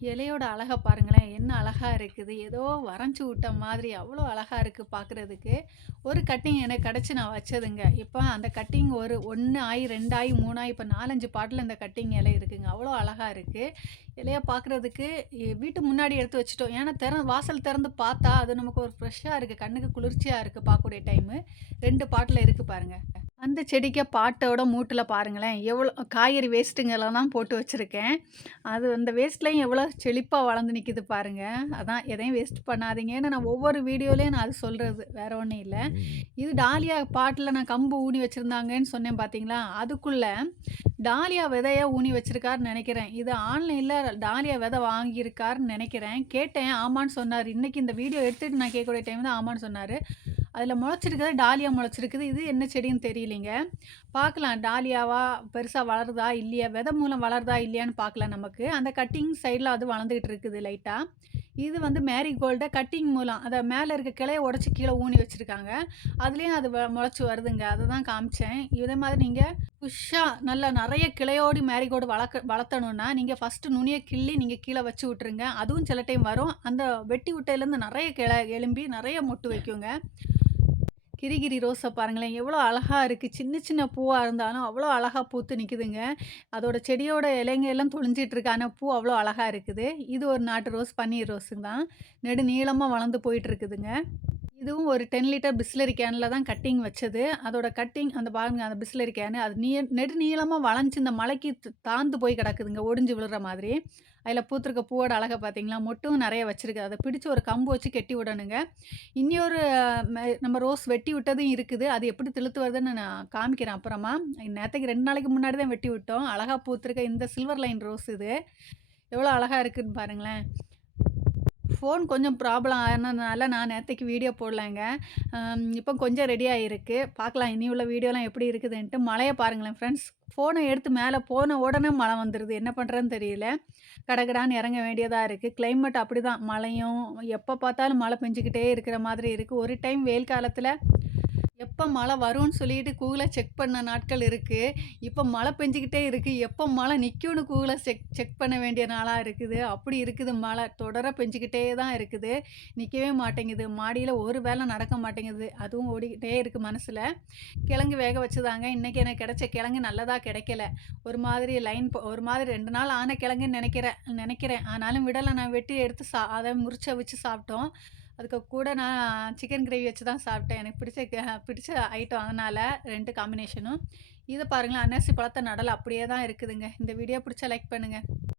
இலையோட அழக பாருங்களேன்! என்ன அழகா இருக்குது. ஏதோ வரைஞ்சு விட்ட மாதிரி அவ்வளோ அழகா இருக்கு பார்க்குறதுக்கு. ஒரு கட்டிங் எனக்கு கெடைச்சு நான் வச்சதுங்க. இப்ப அந்த கட்டிங் 1 ஆயி, 2 ஆயி, 3 ஆயி இப்ப 4, 5 பாட்டுல இந்த கட்டிங் இலை இருக்குங்க. அவ்வளோ அழகா இருக்கு. இலைய பார்க்குறதுக்கு வீட்டு முன்னாடி எடுத்து வச்சுட்டோம். ஏன்னா வாசல் திறந்து பார்த்தா, அது நமக்கு ஒரு ஃப்ரெஷ்ஷா இருக்கு. கண்ணுக்கு குளிர்ச்சியா இருக்கு பார்க்கக்கூடிய டைமு. 2 பாட்டுல இருக்கு பாருங்க. அந்த செடிக்க பாட்டோட மூட்டுல பாருங்களேன், எவ்வளோ காய்கறி வேஸ்ட்டுங்களெல்லாம் போட்டு வச்சிருக்கேன். அது அந்த வேஸ்ட்லயும் எவ்வளோ செழிப்பா வளர்ந்து நிக்குது பாருங்க. அதான் எதையும் வேஸ்ட் பண்ணாதீங்கன்னு நான் ஒவ்வொரு வீடியோலயும் நான் அது சொல்றது. வேற ஒண்ணும் இல்ல. இது டாலியா பாட்டுல நான் கம்பு ஊனி வச்சிருந்தாங்கன்னு சொன்னேன் பார்த்தீங்களா? அதுக்குள்ள டாலியா விதைய ஊனி வச்சிருக்காருன்னு நெனைக்கிறேன். இது ஆன்லைன்ல டாலியா விதை வாங்கியிருக்காருன்னு நெனைக்கிறேன். கேட்டேன், ஆமான்னு சொன்னாரு. இன்னைக்கு இந்த வீடியோ எடுத்துட்டு நான் கேட்கக்கூடிய டைம் தான் ஆமான்னு சொன்னாரு. அதில முளைச்சிருக்கிறது டாலியா முளைச்சிருக்குது. இது என்ன செடின்னு தெரியலைங்க. பார்க்கலாம் டாலியாவா பெருசா வளருதா? இல்லையா? விதை மூலம் வளருதா? இல்லையான்னு பார்க்கலாம் நமக்கு. அந்த கட்டிங் சைடுல அது வளர்ந்துகிட்டு இருக்குது லைட்டா. இது வந்து மேரிகோல்ட கட்டிங் மூலம் அத மேல இருக்க கிளைய உடைச்சு கீழ ஊனி வச்சிருக்காங்க. அதுலயும் அது முளைச்சு வருதுங்க. அததான் காமிச்சேன். இதே மாதிரி நீங்க புஷ்ஷா நல்லா நெறைய கிளையோடி மேரிகோல்டு வளர்த்தணும்னா, நீங்க ஃபர்ஸ்ட்டு நுனிய கிள்ளி நீங்க கீழ வச்சு விட்டுருங்க. அதுவும் சில டைம் வரும். அந்த வெட்டி விட்டதுலேருந்து நெறைய கிளை எழும்பி நெறைய மொட்டு வைக்குங்க. கிரிகிரி ரோஸ பாருங்களேன்! எவ்வளோ அழகா இருக்கு. சின்ன சின்ன பூவா இருந்தாலும் அவ்வளோ அழகா பூத்து நிக்குதுங்க. அதோட செடியோட இலைங்க எல்லாம் தொழிஞ்சிட்டு இருக்கு. ஆனா பூ அவ்வளோ அழகா இருக்குது. இது ஒரு நாட்டு ரோஸ், பன்னீர் ரோஸு தான். நெடு நீளமா வளர்ந்து போயிட்டு இருக்குதுங்க. இதுவும் ஒரு 10 லிட்டர் பிஸ்லரி கேன்ல தான் கட்டிங் வச்சது. அதோட கட்டிங் அந்த பாருங்க அந்த பிஸ்லரி கேனு அது நெடு நீளமா வளைஞ்சு இந்த மழைக்கு தாழ்ந்து போய் கிடக்குதுங்க. ஒடிஞ்சு விழுற மாதிரி. அதில பூத்திருக்க பூவோட அழக பார்த்தீங்களா? மொட்டும் நெறைய வச்சிருக்கு. அத பிடிச்சு ஒரு கம்பு வச்சு கெட்டி விடணுங்க. இன்னியொரு நம்ம ரோஸ் வெட்டி விட்டதும் இருக்குது. அது எப்படி திளுத்து வருதுன்னு நான் காமிக்கிறேன் அப்புறமா. நேத்தைக்கு 2 நாளைக்கு முன்னாடி தான் வெட்டி விட்டோம். அழகா பூத்திருக்க இந்த சில்வர் லைன் ரோஸ் இது. எவ்வளோ அழகா இருக்குன்னு பாருங்களேன்! ஃபோன் கொஞ்சம் ப்ராப்ளம் ஆனதுனால நான் நேத்தைக்கு வீடியோ போடலங்க. இப்போ கொஞ்சம் ரெடி ஆயிருக்கு. பார்க்கலாம் இனி உள்ள வீடியோலாம் எப்படி இருக்குதுன்ட்டு. மழைய பாருங்களேன் ஃப்ரெண்ட்ஸ். ஃபோன எடுத்து மேல போன உடனே மழை வந்துருது. என்ன பண்றதுன்னு தெரியல. கடகடான்னு இறங்க வேண்டியதா இருக்கு. கிளைமேட் அப்படிதான். மழையும் எப்ப பார்த்தாலும் மழை பெஞ்சுக்கிட்டே இருக்கிற மாதிரி இருக்கு. ஒரு டைம் வெயில் காலத்துல எப்ப மழை வரும்ன்னு சொல்லிட்டு கூகுள செக் பண்ண நாட்கள் இருக்கு. இப்ப மழை பெஞ்சுக்கிட்டே இருக்கு. எப்ப மழை நிக்கும்னு கூகுள செக் செக் பண்ண வேண்டிய நாளா இருக்குது. அப்படி இருக்குது மழை. தொடர பெஞ்சுக்கிட்டே தான் இருக்குது. நிக்கவே மாட்டேங்குது. மாடியில ஒரு வேலை நடக்க மாட்டேங்குது. அதுவும் ஓடிக்கிட்டே இருக்கு மனசுல. கிழங்கு வேக வச்சதாங்க. இன்னைக்கு எனக்கு கிடைச்ச கிழங்கு நல்லதா கிடைக்கல. ஒரு மாதிரி ஒரு மாதிரி 2 நாள் ஆன கிழங்குன்னு நெனைக்கிறேன். ஆனாலும் விடல. நான் வெட்டி எடுத்து அத முறிச்சு அவிச்சு சாப்பிட்டோம். அதுக்கு கூட நான் சிக்கன் கிரேவி வச்சு தான் சாப்பிட்டேன். எனக்கு பிடிச்ச ஐட்டம் அதனால 2 காம்பினேஷனும். இத பாருங்களேன் அன்னாசி பழத்த நடல அப்படியே தான் இருக்குதுங்க. இந்த வீடியோ பிடிச்சா லைக் பண்ணுங்க.